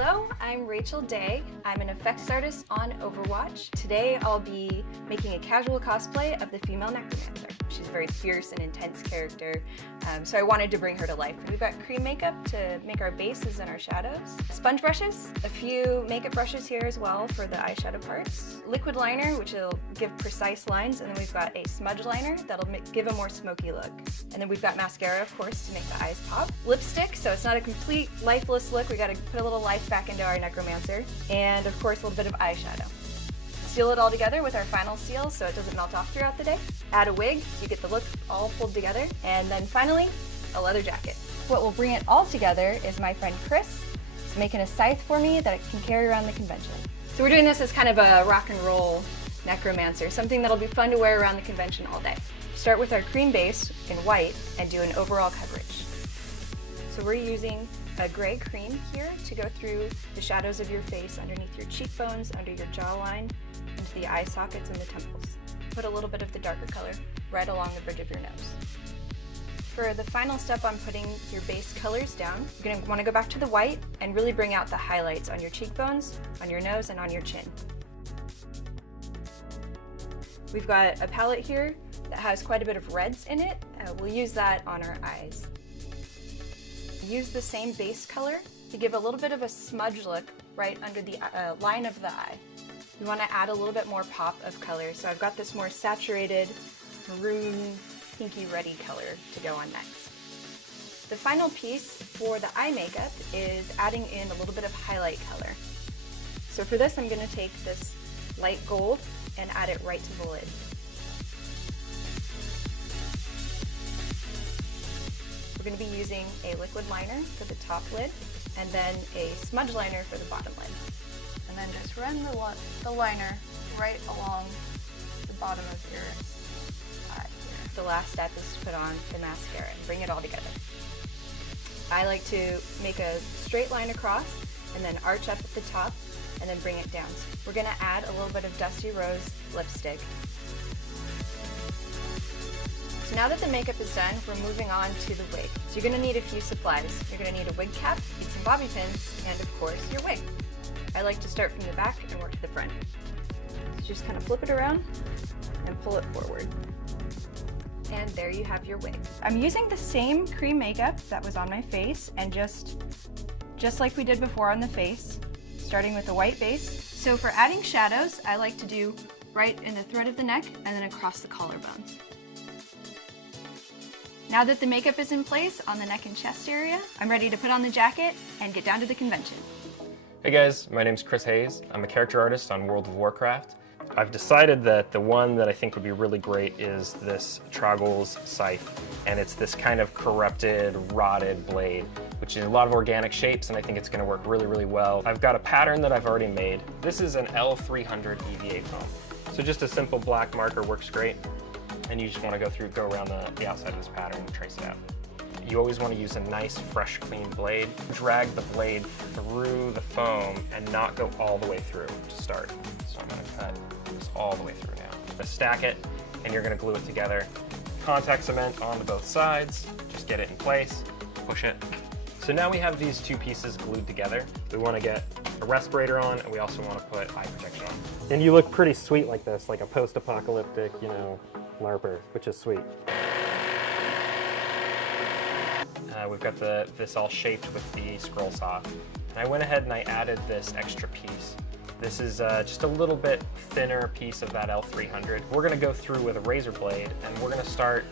Hello, I'm Racheal Day. I'm an effects artist on Overwatch. Today I'll be making a casual cosplay of the female Necromancer. She's a very fierce and intense character, so I wanted to bring her to life. We've got cream makeup to make our bases and our shadows, sponge brushes, a few makeup brushes here as well for the eyeshadow parts, liquid liner which will give precise lines, and then we've got a smudge liner that'll give a more smoky look. And then we've got mascara, of course, to make the eyes pop. Lipstick, so it's not a complete lifeless look. We gotta put a little life back into our Necromancer. And of course, a little bit of eyeshadow. Seal it all together with our final seal so it doesn't melt off throughout the day. Add a wig, so you get the look all pulled together. And then finally, a leather jacket. What will bring it all together is my friend Chris. He's making a scythe for me that I can carry around the convention. So we're doing this as kind of a rock and roll Necromancer, something that'll be fun to wear around the convention all day. Start with our cream base in white and do an overall coverage. So we're using a gray cream here to go through the shadows of your face, underneath your cheekbones, under your jawline, into the eye sockets and the temples. Put a little bit of the darker color right along the bridge of your nose. For the final step on putting your base colors down, you're going to want to go back to the white and really bring out the highlights on your cheekbones, on your nose, and on your chin. We've got a palette here that has quite a bit of reds in it. We'll use that on our eyes. Use the same base color to give a little bit of a smudge look right under the line of the eye. We want to add a little bit more pop of color, so I've got this more saturated maroon, pinky reddy color to go on next. The final piece for the eye makeup is adding in a little bit of highlight color. So for this, I'm going to take this light gold and add it right to the lid. We're going to be using a liquid liner for the top lid and then a smudge liner for the bottom lid. And then just run the liner right along the bottom of your eye here. The last step is to put on the mascara and bring it all together. I like to make a straight line across and then arch up at the top and then bring it down. We're going to add a little bit of Dusty Rose lipstick. So now that the makeup is done, we're moving on to the wig. So you're going to need a few supplies. You're going to need a wig cap, need some bobby pins, and of course your wig. I like to start from the back and work to the front. So just kind of flip it around and pull it forward. And there you have your wig. I'm using the same cream makeup that was on my face, and just like we did before on the face, starting with a white base. So for adding shadows, I like to do right in the throat of the neck and then across the collarbones. Now that the makeup is in place on the neck and chest area, I'm ready to put on the jacket and get down to the convention. Hey guys, my name's Chris Hayes. I'm a character artist on World of Warcraft. I've decided that the one that I think would be really great is this Racheal's scythe, and it's this kind of corrupted, rotted blade, which is a lot of organic shapes, and I think it's going to work really, really well. I've got a pattern that I've already made. This is an L300 EVA foam, so just a simple black marker works great, and you just want to go around the outside of this pattern and trace it out. You always want to use a nice, fresh, clean blade. Drag the blade through the foam and not go all the way through to start. So I'm going to cut this all the way through now. Stack it, and you're going to glue it together. Contact cement onto both sides. Just get it in place, push it. So now we have these two pieces glued together. We want to get a respirator on, and we also want to put eye protection on. And you look pretty sweet like this, like a post-apocalyptic, you know, LARPer, which is sweet. We've got this all shaped with the scroll saw. And I went ahead and I added this extra piece. This is just a little bit thinner piece of that L300. We're going to go through with a razor blade, and we're going to start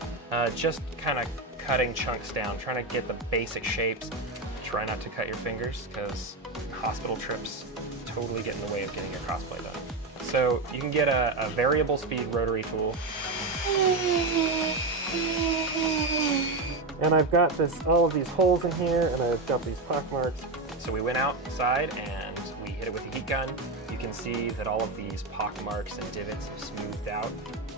just kind of cutting chunks down, trying to get the basic shapes. Try not to cut your fingers, because hospital trips totally get in the way of getting your cosplay done. So you can get a variable speed rotary tool. And I've got all of these holes in here, and I've got these pock marks. So we went outside and we hit it with a heat gun. You can see that all of these pock marks and divots have smoothed out.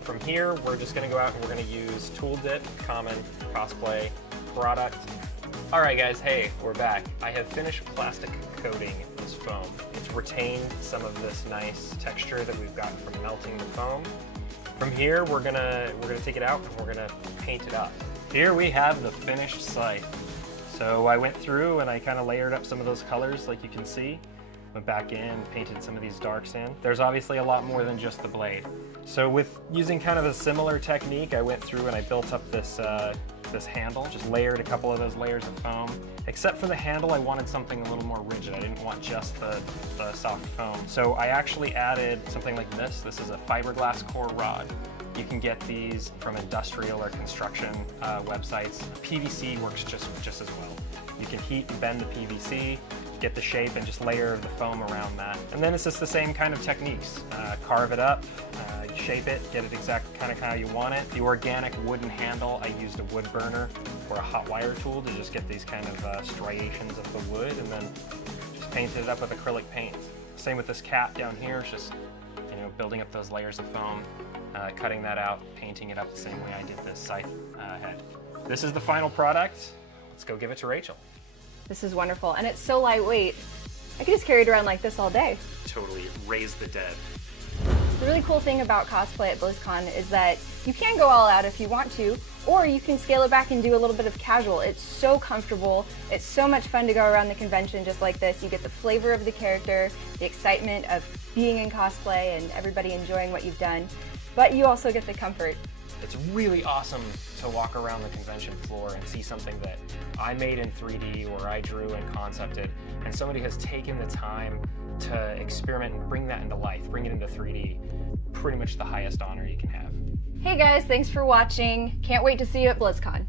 From here, we're just going to go out and we're going to use Tool Dip, Common, Cosplay, Product. All right, guys, hey, we're back. I have finished plastic coating this foam. It's retained some of this nice texture that we've got from melting the foam. From here, we're gonna take it out and we're gonna paint it up. Here we have the finished scythe. So I went through and I kind of layered up some of those colors like you can see. Went back in, painted some of these darks in. There's obviously a lot more than just the blade. So with using kind of a similar technique, I went through and I built up this this handle, just layered a couple of those layers of foam. Except for the handle, I wanted something a little more rigid. I didn't want just the soft foam. So I actually added something like this. This is a fiberglass core rod. You can get these from industrial or construction websites. PVC works just as well. You can heat and bend the PVC, get the shape and just layer the foam around that. And then it's just the same kind of techniques. Carve it up, shape it, get it exactly kind of how you want it. The organic wooden handle, I used a wood burner or a hot wire tool to just get these kind of striations of the wood, and then just painted it up with acrylic paint. Same with this cap down here, it's just, you know, building up those layers of foam, cutting that out, painting it up the same way I did this scythe head. This is the final product. Let's go give it to Racheal. This is wonderful, and it's so lightweight. I could just carry it around like this all day. Totally raise the dead. The really cool thing about cosplay at BlizzCon is that you can go all out if you want to, or you can scale it back and do a little bit of casual. It's so comfortable. It's so much fun to go around the convention just like this. You get the flavor of the character, the excitement of being in cosplay and everybody enjoying what you've done, but you also get the comfort. It's really awesome to walk around the convention floor and see something that I made in 3D or I drew and concepted, and somebody has taken the time to experiment and bring that into life, bring it into 3D. Pretty much the highest honor you can have. Hey guys, thanks for watching. Can't wait to see you at BlizzCon.